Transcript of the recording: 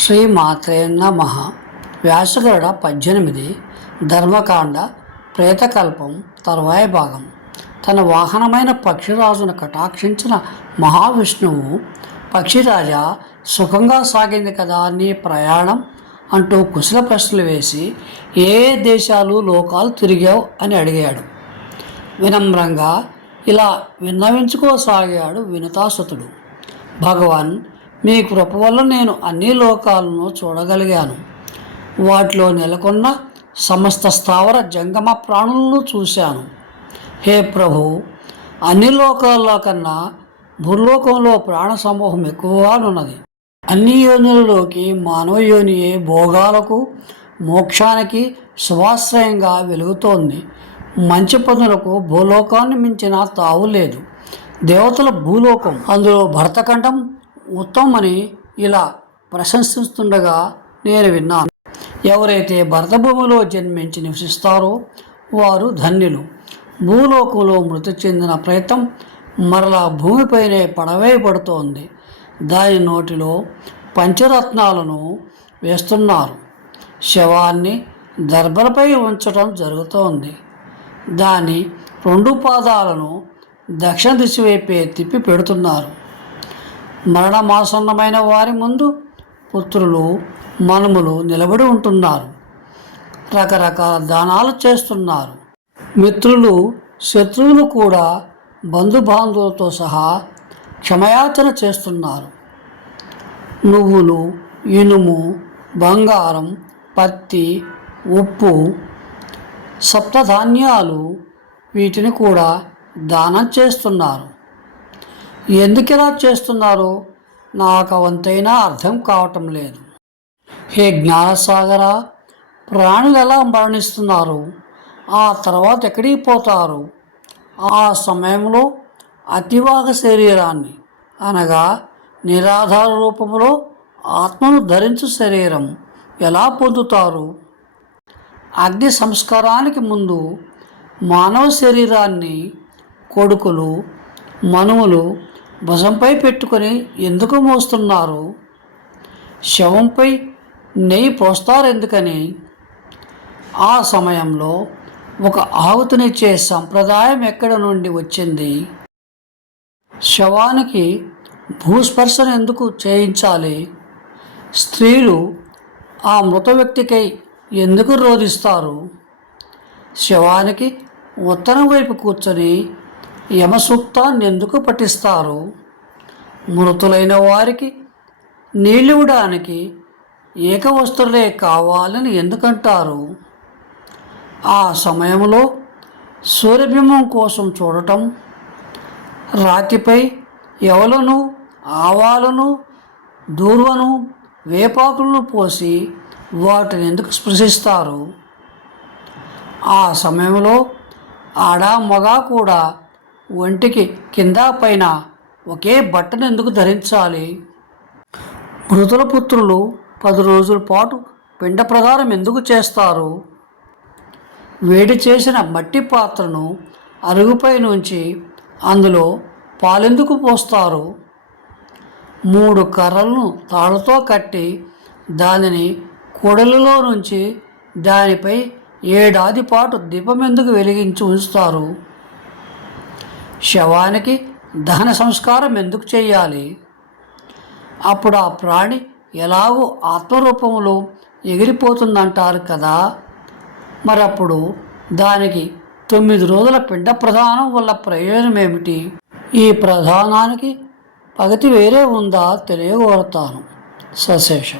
శ్రీ మాత్రే నమ వ్యాసగరుడ పద్దెనిమిది ధర్మకాండ ప్రేతకల్పం తర్వాయి భాగం. తన వాహనమైన పక్షిరాజును కటాక్షించిన మహావిష్ణువు పక్షిరాజా సుఖంగా సాగింది కదా నీ ప్రయాణం అంటూ కుశల ప్రశ్నలు వేసి ఏ దేశాలు లోకాలు తిరిగావు? అని అడిగాడు. వినమ్రంగా ఇలా విన్నవించుకోసాగాడు వినుతాసుతుడు. భగవాన్ మీ కృప వల్ల నేను అన్ని లోకాలను చూడగలిగాను. వాటిలో నెలకొన్న సమస్త స్థావర జంగమ ప్రాణులను చూశాను. హే ప్రభు అన్ని లోకాల్లో కన్నా భూలోకంలో ప్రాణ సమూహం ఎక్కువగానున్నది. అన్ని యోనులలోకి మానవ యోనియే భోగాలకు మోక్షానికి శుభాశ్రయంగా వెలుగుతోంది. మంచి పనులకు భూలోకాన్ని మించిన తావు లేదు. దేవతల భూలోకం అందులో భరతఖండం ఉత్తమని ఇలా ప్రశంసిస్తుండగా నేను విన్నాను. ఎవరైతే భరతభూమిలో జన్మించి నివసిస్తారో వారు ధన్యులు. భూలోకంలో మృతి చెందిన ప్రయత్నం మరలా భూమిపైనే పడవేయబడుతోంది దాని నోటిలో పంచరత్నాలను వేస్తున్నారు. శవాన్ని దర్భలపై ఉంచడం జరుగుతోంది. దాని రెండు పాదాలను దక్షిణ దిశ వైపే తిప్పి పెడుతున్నారు. మరణమాసన్నమైన వారి ముందు పుత్రులు మనుములు నిలబడి ఉంటున్నారు. రకరకాల దానాలు చేస్తున్నారు. మిత్రులు శత్రువులు కూడా బంధుబాంధవులతో సహా క్షమయాచన చేస్తున్నారు. నువ్వులు ఇనుము బంగారం పత్తి ఉప్పు సప్తధాన్యాలు వీటిని కూడా దానం చేస్తున్నారు. ఎందుకు ఇలా చేస్తున్నారో నాకు అవంతైనా అర్థం కావటం లేదు. హే జ్ఞానసాగర ప్రాణులు ఎలా మరణిస్తున్నారు? ఆ తర్వాత ఎక్కడికి పోతారు? ఆ సమయంలో అతివాగ శరీరాన్ని అనగా నిరాధార రూపంలో ఆత్మను ధరించు శరీరం ఎలా పొందుతారు? అగ్ని సంస్కారానికి ముందు మానవ శరీరాన్ని కొడుకులు మనువులు భుజంపై పెట్టుకొని ఎందుకు మోస్తున్నారు? శవంపై నెయ్యి పోస్తారెందుకని? ఆ సమయంలో ఒక ఆహుతినిచ్చే సంప్రదాయం ఎక్కడ నుండి వచ్చింది? శవానికి భూస్పర్శన ఎందుకు చేయించాలి? స్త్రీలు ఆ మృత వ్యక్తికై ఎందుకు రోధిస్తారు? శవానికి ఉత్తరం వైపు కూర్చొని యమసూక్తాన్ని ఎందుకు పఠిస్తారు? మృతులైన వారికి నీళ్ళివ్వడానికి ఏకవస్తులే కావాలని ఎందుకంటారు? ఆ సమయంలో సూర్యబింబం కోసం చూడటం రాతిపై ఎవలను ఆవాలను దూర్వను వేపాకులను పోసి వాటిని ఎందుకు స్పృశిస్తారు? ఆ సమయంలో ఆడ మగ కూడా ఒంటికి కింద పైన ఒకే బట్టను ఎందుకు ధరించాలి? మృతుల పుత్రులు పది రోజుల పాటు పిండ ప్రదానం ఎందుకు చేస్తారు? వేడి చేసిన మట్టి పాత్రను అరుగుపై నుంచి అందులో పాలెందుకు పోస్తారు? మూడు కర్రలను తాళ్ళతో కట్టి దానిని కూడలిలో నుంచి దానిపై ఏడాది పాటు దీపం ఎందుకు వెలిగించి ఉంచుతారు? శవానికి దహన సంస్కారం ఎందుకు చేయాలి? అప్పుడు ఆ ప్రాణి ఎలాగో ఆత్మరూపంలో ఎగిరిపోతుందంటారు కదా. మరి అప్పుడు దానికి తొమ్మిది రోజుల పిండ ప్రధానం వల్ల ప్రయోజనం ఏమిటి ఈ ప్రధానానికి పగతి వేరే ఉందా తెలియగోరుతాను. సశేషం.